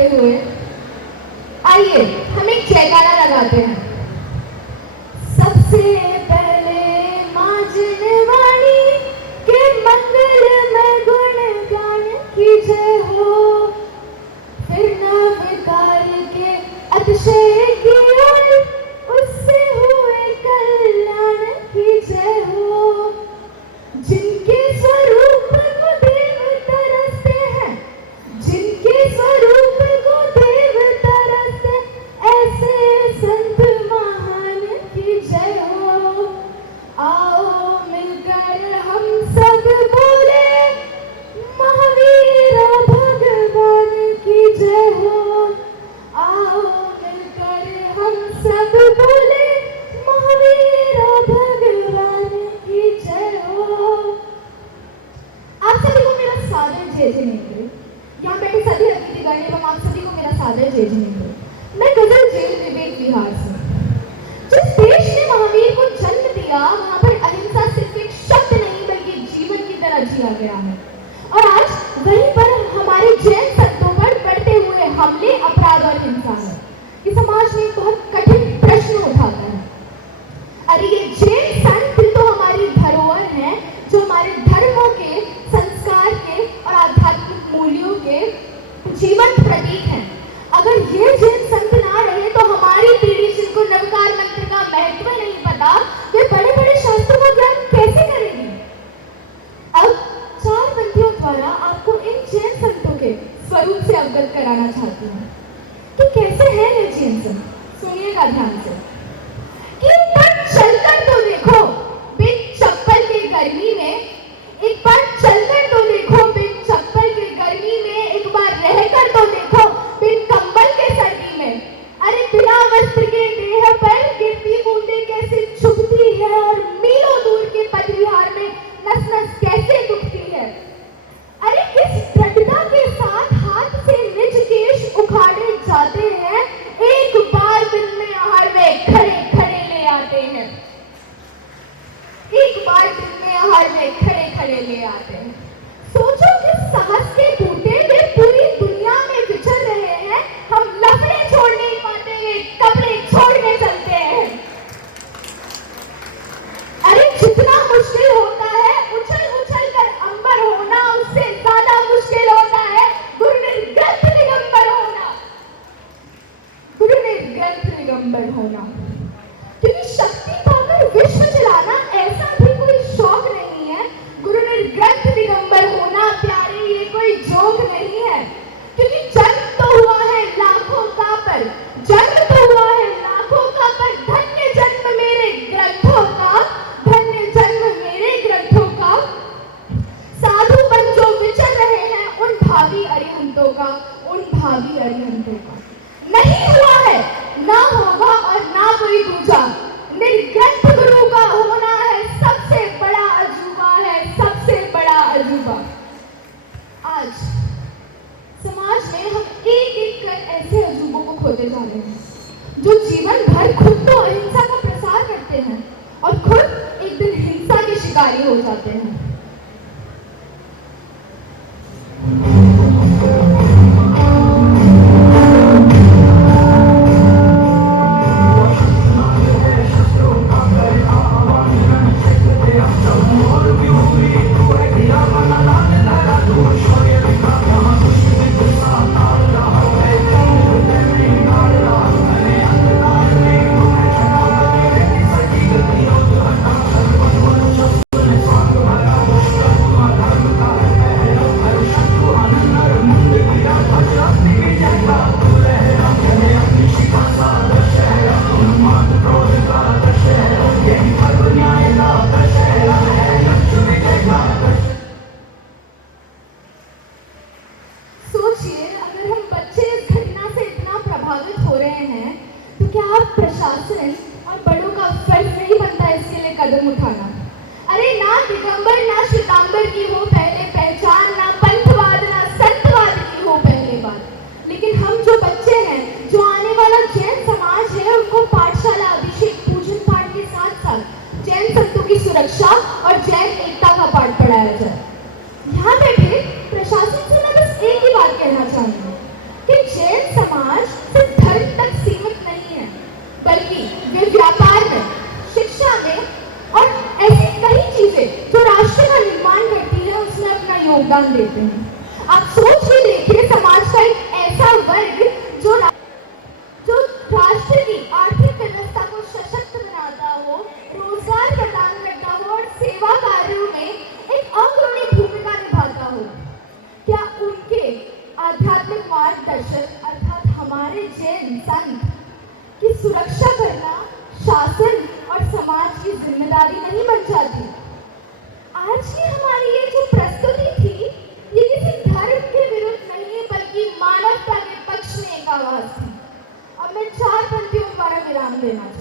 करते हुए आइए हम एक जयकारा लगाते हैं। सबसे पहले माँ जनवाणी के मंगल में गुणगान की जय हो, फिर नवकार के अतिशय की ओर उससे हुए कल्याण की जय हो। जिनके स्वरूप को देव तरसते हैं, जिनके स्वरूप को देव तरसते, ऐसे संत महान की जय हो। आओ मिलकर हम सब बोले, महावीर भगवान की जय हो। आओ मिलकर हम सब बोले, महावीर भगवान की जय हो। आप सभी को मेरा सादर जय जिनेंद्र। यहाँ बैठे सभी अतिथिगण एवं आप सभी को मेरा सादर जय जिनेंद्र। मैं गजल जेल विवेक विहार से। जिस देश ने महावीर को जन्म दिया, वहाँ पर अहिंसा सिर्फ एक शब्द नहीं बल्कि जीवन की तरह जिया गया है। और आज वहीं पर हमारे जैन संतों पर बढ़ते हुए हमले, अपराध और हिंसा है। ये समाज में बहुत कठिन प्रश्न उठाता है। अरे ये जैन संत तो हमारी धरोहर है, जो हमारे धर्मों के, संस्कार के और आध्यात्मिक मूल्यों के जीवंत प्रतीक हैं। अगर ये जैन संत ना रहे तो हमारी पीढ़ी, जिनको नवकार मंत्र का महत्व नहीं पता, वे बड़े बड़े शास्त्रों का ज्ञान कैसे करेंगे। अब चार पंक्तियों द्वारा आपको इन जैन संतों के स्वरूप से अवगत कराना चाहती हूँ कि कैसे है ये जैन संत। सुनिएगा ध्यान से कि एक बार चलकर तो देखो बिन चप्पल के गर्मी में, एक बार चलकर तो देखो बिन चप्पल के गर्मी में, एक बार रहकर तो देखो बिन कंबल के सर्दी में। अरे बिना वस्त्र के देह पर गिरती बूंदें कैसे चुभती है, और मीलों दूर के पतविहार में नस नस कैसे दुखती है। अरे किस दृढ़ता के साथ हाथ से निज केश उखाड़े जाते हैं, एक बार दिन में आहार में खड़े खड़े ले आते हैं। एक बार दिन में आहार में खड़े खड़े ले आते हैं। सोचो किस साहस के बूते वे पूरी दुनिया में विचर रहे हैं, हम लफड़े छोड़ नहीं पाते, वे कपड़े छोड़ने चलते हैं। अरे जितना मुश्किल होता है उछल उछल कर अंबर होना, उससे ज्यादा मुश्किल होता है गुरु निर्ग्रंथ दिगंबर होना, गुरु निर्ग्रंथ दिगंबर होना। क्योंकि शक्ति पाकर विश्व चलाना ऐसा भी कोई शौक नहीं है। गुरु निर्ग्रंथ दिगंबर होना प्यारे ये कोई जोक नहीं है। क्योंकि जन्म तो हुआ है लाखों का, पर जन्म तो हुआ है लाखों का, पर धन्य जन्म मेरे ग्रंथों का, धन्य जन्म मेरे ग्रंथों का। साधुपन जो विचर रहे हैं उन भावी अरिहंतों का, उन भावी अरिहंतों का। नहीं हुआ है, ना होगा और ना कोई दूजा। निर्ग्रंथ गुरु का होना है सबसे बड़ा अजूबा है, सबसे बड़ा अजूबा। आज समाज में हम एक एक कर ऐसे अजूबों को खोते जा रहे हैं, जो जीवन भर खुद तो अहिंसा का प्रसार करते हैं और खुद एक दिन हिंसा के शिकारी हो जाते हैं। प्रशासन और बड़ों का फर्ज नहीं बनता इसके लिए कदम उठाना। अरे ना दिगंबर ना श्वेतांबर की हो पहले पहचान, ना पंथवाद ना संतवाद की हो पहले बात। लेकिन हम जो बच्चे हैं, जो आने वाला जैन समाज है, उनको पाठशाला, अभिषेक, पूजन पाठ के साथ साथ जैन संतों की सुरक्षा और जैन एकता का पाठ पढ़ाया जाए। यहाँ बैठे प्रशासन से मैं बस एक ही बात कहना चाहूंगी कि जैन योगदान देते हैं। आप सोच के देखिए, समाज का एक ऐसा वर्ग जो राष्ट्र की आर्थिक व्यवस्था को सशक्त बनाता हो, रोजगार प्रदान करता हो और सेवा कार्यों में एक अग्रणी भूमिका निभाता हो, क्या उनके आध्यात्मिक मार्गदर्शक अर्थात हमारे जैन संत की सुरक्षा करना शासन और समाज की जिम्मेदारी नहीं बन जाती? आज की हमारी ये जो प्रस्तुति थी, ये किसी धर्म के विरुद्ध नहीं बल्कि मानवता के पक्ष में एक आवाज थी। अब मैं 4 पंक्तियों द्वारा विराम देना चाहूँ।